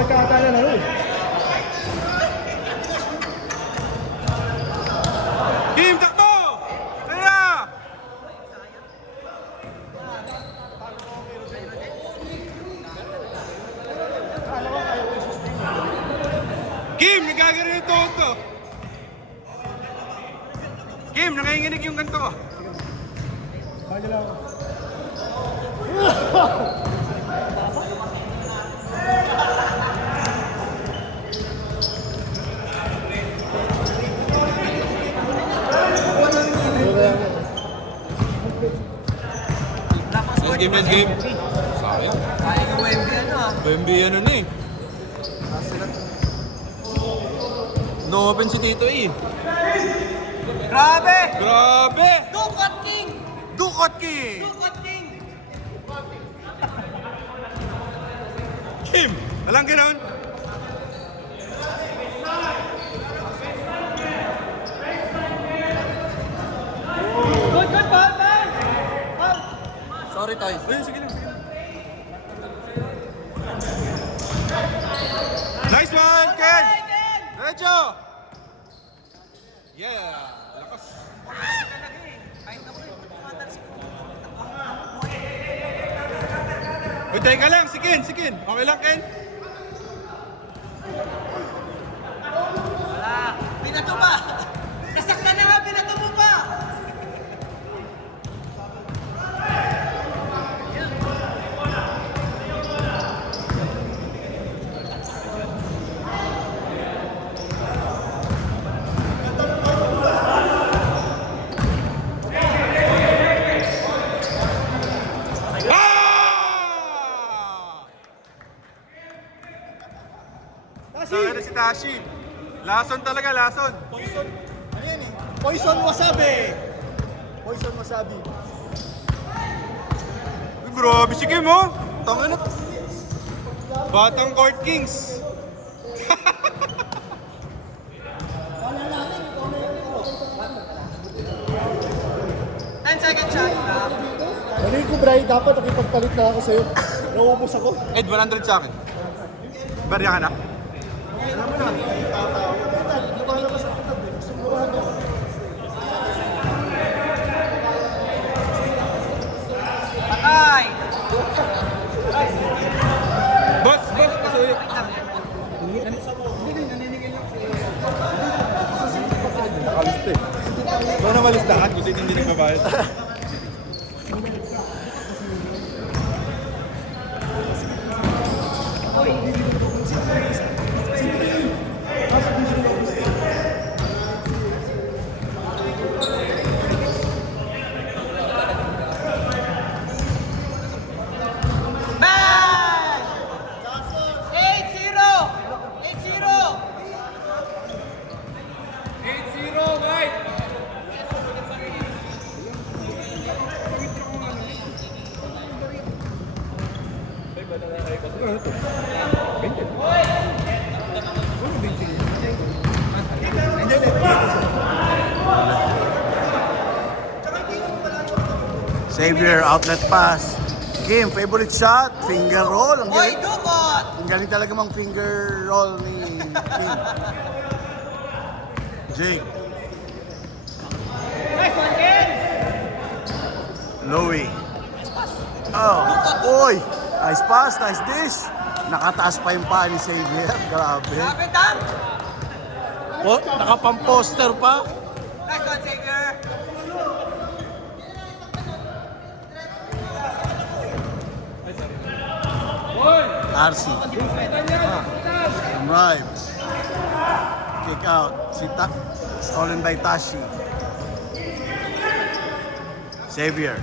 pagkakatala na rin. Game, takbo! Kaya! Game, nagkagarin yung tuhod ko. Game, nanginginig yung ganito ko. Bagay lang. Next game. Sayang. Sayang yung Wemby ano ah. Wemby ano na eh. No open si Tito eh. Grabe! Grabe! Dukot King! Dukot King! Dukot King! Kim! Walang gano'n? Good, ball, ball! Sorry, Toy. Ayun, sige lang. Nice one, Ken! Diretso! Yeah! Lakas! Uy, teka lang, si Ken, si Ken. Okay lang, Ken? Wala. Binato pa! Nasaktan na nga, binato mo pa! Ah! Sana na si Tashi. Lason talaga, lason. Poison. Ano yan eh? Poison wasabi. Poison wasabi. Uy, grabe si Kim, oh. Tangin na. Batang Court Kings. Ten seconds shot. Mali ko, Bray. Dapat nakipagpalit na ako sa'yo. Nauubos ako. Ed, 100 sa akin. Barya ka na? Alam mo na. Hindi ko alam sa kitab eh. Sumuhan ako. Patay! Boss, kasuyo. Nakaliste. Ikaw na malistahan kung sino hindi nagbabayad. Man! 8-0! 8-0! 8-0, right? Xavier, outlet pass. Game, favorite shot, finger roll. Ang Oy, galing, Dukot! ang galing talaga mang finger roll ni Kim. Jake, Nice one, Ken! Louie. Oh, oy! Nice pass, nice dish. Nakataas pa yung paa ni Xavier. Grabe. Grabe, Dam! Oh, nakapang-poster pa. Nice one, Xavier! RC. Drive. Kick out. Stolen by Tashi. Xavier.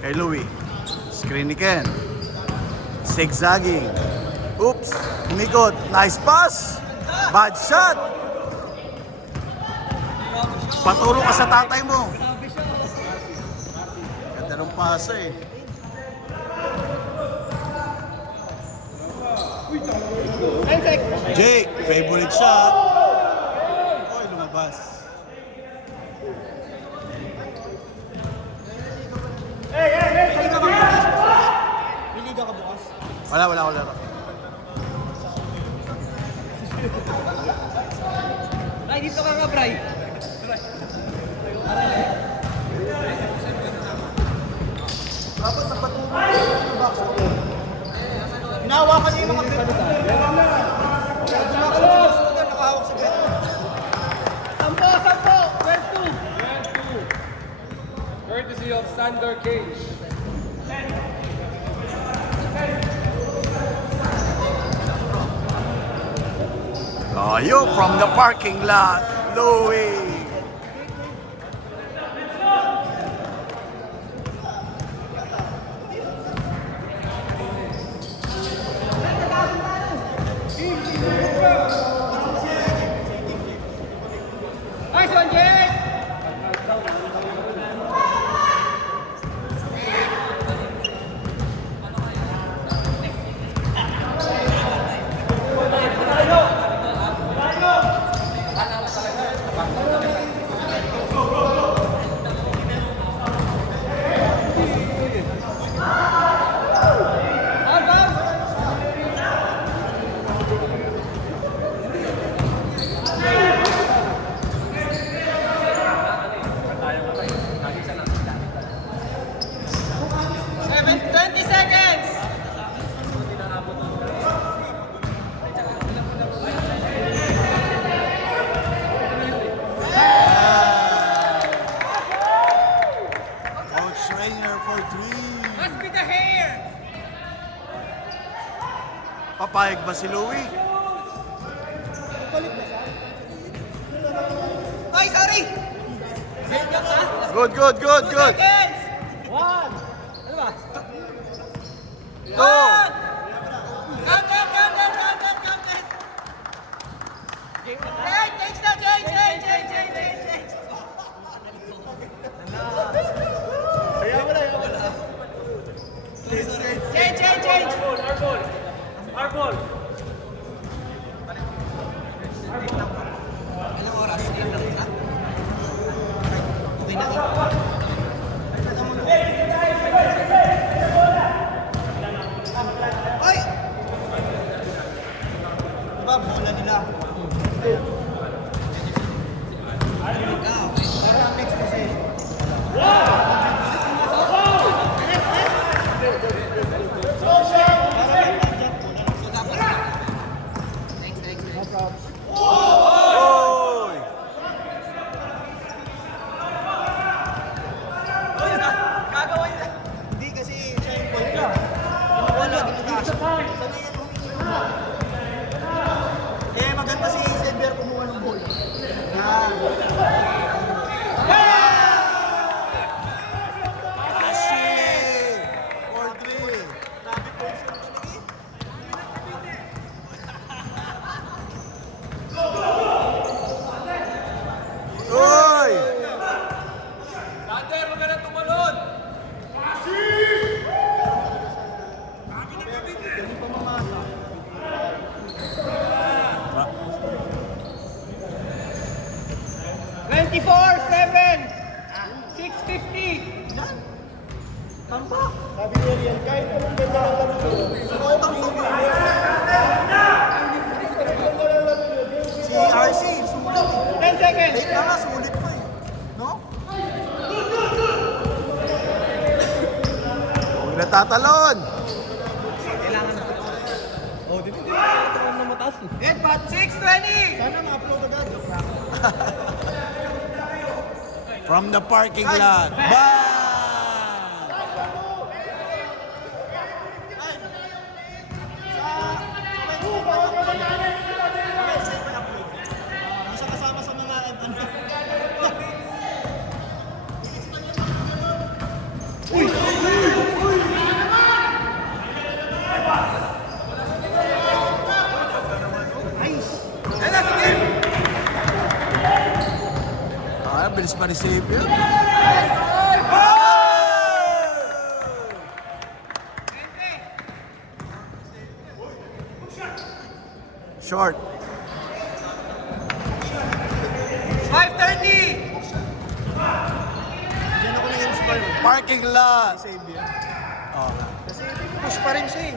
Kay Louie. Screen ni Ken. Zigzagging. Oops. Umikot. Nice pass. Bad shot. Paturo ka sa tatay mo. Ganda ng pasa eh. Jake, favorite shot. Oy, lumabas. Liliga ka bukas. Wala. Ay, dito ka nga, Bray. Dapat nagpatuloy yung box ko. Hinahawakan niya yung mga grip. Nakahawak sa grip. Sampo! 12-2. Courtesy of Sandor Cage. Layo from the parking lot. Louie. Nice one, Jake! Seven, 20 seconds! Coach Rainer for 3. Must be the hair! Papayag ba si Louie? Ay, sorry! Good, good, good, good. Seconds! One! Ano ba? Two. Count! Change na, change! Ayaw mo na. Change! Arbol! Ilang oras? Ilang lang na? Okay na. Ay! Diba, bola nila. Parang mix kasi. Oy! Gagawin na. Hindi kasi siya yung point ka. Wala, ginagawa. Sanay yan humingi. Eh, maganda si Xavier kumuha ng ball. Ashley! For 3. Grabe points yung tinigil. Oy! Sander, huwag ka na tumalon! Sabi ni Ariel, kahit anong ganda ng laro nyo, suot ang tubig. Si RC, sulit. 10 seconds. Late na nga, sulit pa eh. No? Huwag natatalon! Headbutt 620. Sana ma-upload agad. From the parking lot. Bang! Isa kasama sa mga ano. Ah, bilis pa ni Xavier. Short. 530. Diyan ako na-inspire. Parking lot. Xavier. Oh. Kasi push pa rin siya eh.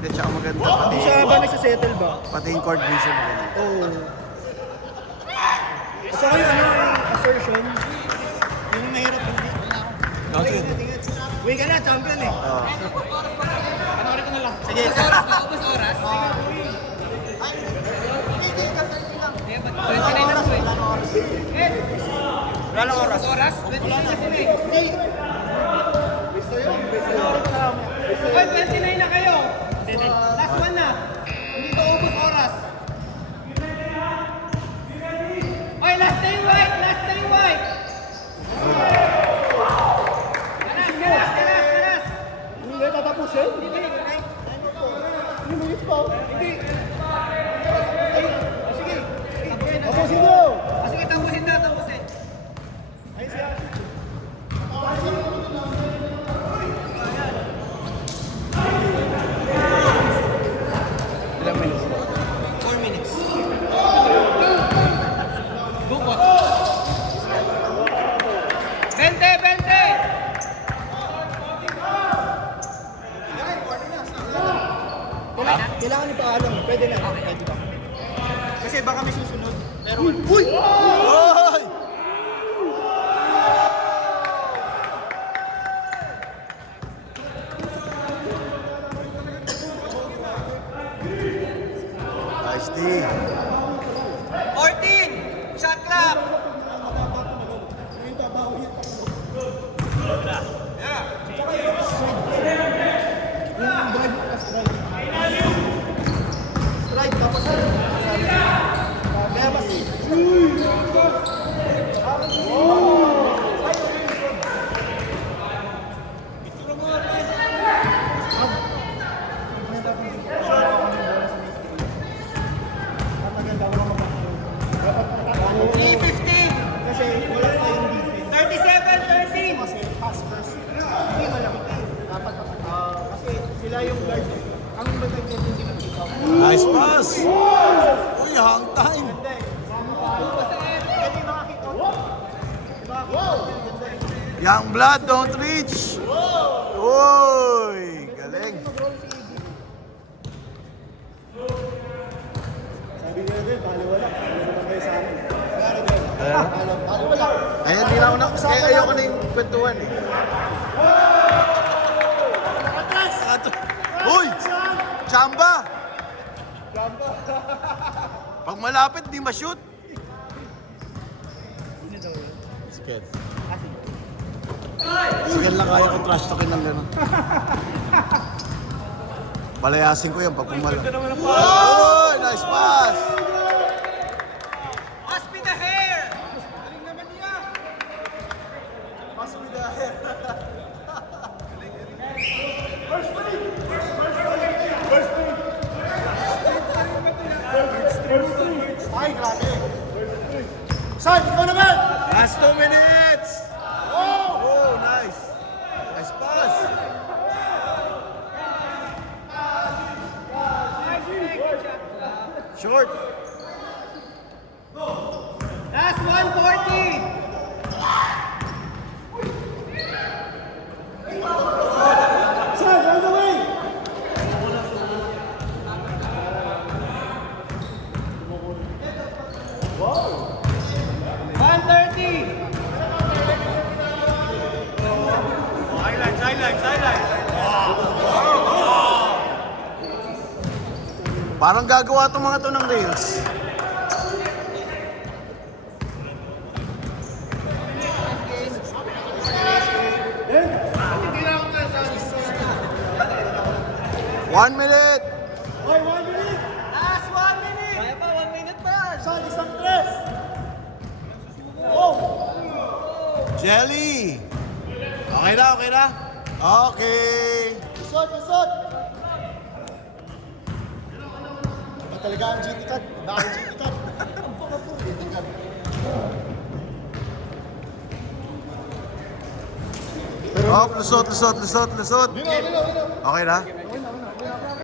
Hindi, tsaka maganda pati. Hindi siya ba nagsasettle ba? Pati yung court vision maganda. Oo. So yung ano yung assertion, yung mahirap hindi. Uwi ka na, champion eh. Oo. Panoorin ko na lang. Sige. Ubus oras. Wala lang oras. Oras? 29 na sila eh. Well, 29 na kayo. Last one na. Hindi to ubus oras. Oy, last na yung white. Last na yung white. Ganas. Hindi tatapusin. Yung minutes pa. Hindi. Sige. Tapusin nyo. Sige, tapusin na. Ay siya. Ilang minutes? 4 minutes. Bukot. 20! Kailangan ni paalam. Pwede na. Pwede ba? Kasi baka may susunod. Pero Uy! Uy! Nice D. 14! Shot clock! strike tapos kaya mas kasi wala tayong defense. 37-13! Kasi pass first. Hindi malaki. Dapat kasi sila yung guard. Ang maganda hindi nakita. Nice pass. Uy, hang time. Ganda eh. Pwede makakita. Young blood, don't reach. Uy, galing. Sabi nila din, baliwala. Ano naman kayo sa amin? Baliwala. Ay, hindi na ako na. Kaya ayoko na yung kwentuhan eh. Uy! Chamba! Pag malapit, di ma-shoot. Sked. Sked lang kaya ko trash talkin ng gano'n. Palayasin ko yan pag pumala. Uy! Nice pass! Osby the hair! Ay, grabe. Son, ikaw naman! Last 2 minutes! Oh, nice! Nice pass! Short! Last 140! Son, all the way! Wow! 130! Parang gagawa itong mga to ng reels. One minute! Hoy, 1 minute! Last 1 minute! Kaya pa, 1 minute pa yan! Son, isang tres! Oh! Jelly! Okay na, okay na? Okay! Isot, isot! Iba talaga ang GT card. Iba ang GT card. GT card. Oh, lusot, lusot, lusot, lusot. Okay na?